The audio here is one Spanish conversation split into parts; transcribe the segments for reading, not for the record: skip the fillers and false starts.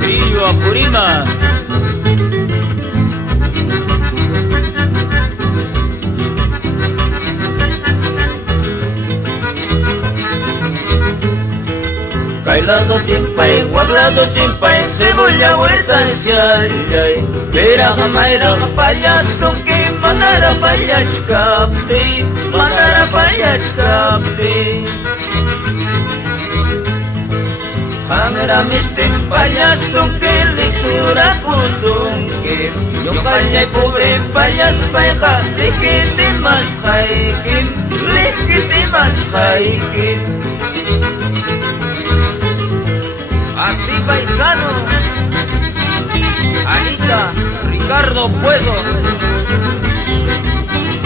Trillo Apurímac. Bailado chimpay, guablado chimpay, cebolla huerta yay. Vera jamaira payaso que mandara payashkapti, mandara payashkapti. Hamera mistin payaso que lisura kuzungi. Yo payay pobre payas payja, likiti mas haikin, likiti mas haikin. Así paisano, Anita, Ricardo Pueso,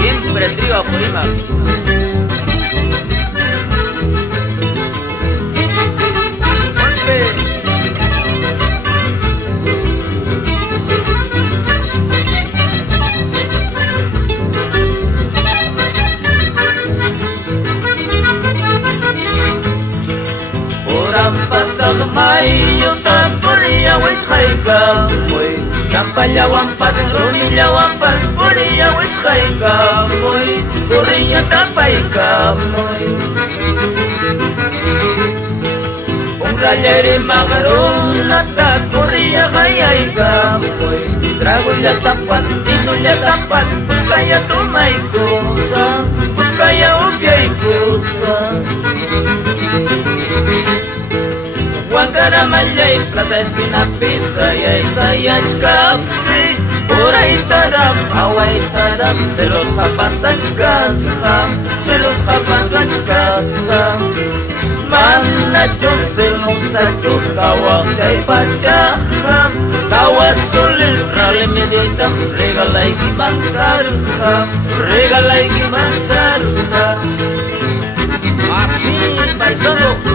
siempre trío Apurímac. Pasado mayo tamporia wis haika moy tampaya wampa rumilla wampa poria wis haika moy poria tampaika moy ungaleri magaruna ta poria haika moy trago ya tapas tino ya tapas buscaya tomai cosa buscaya obvia cosa. Guantara Malay, Plaza Esquina Pisa, ya escape. Por ahí tarap, away tarap, se los japas achkasam, se los japas achkasam. Mana yo se musacho, kawa kay pachaham, kawa sulit, rale meditam, regalay kimantarham, regalay kimantarham. Así paisano.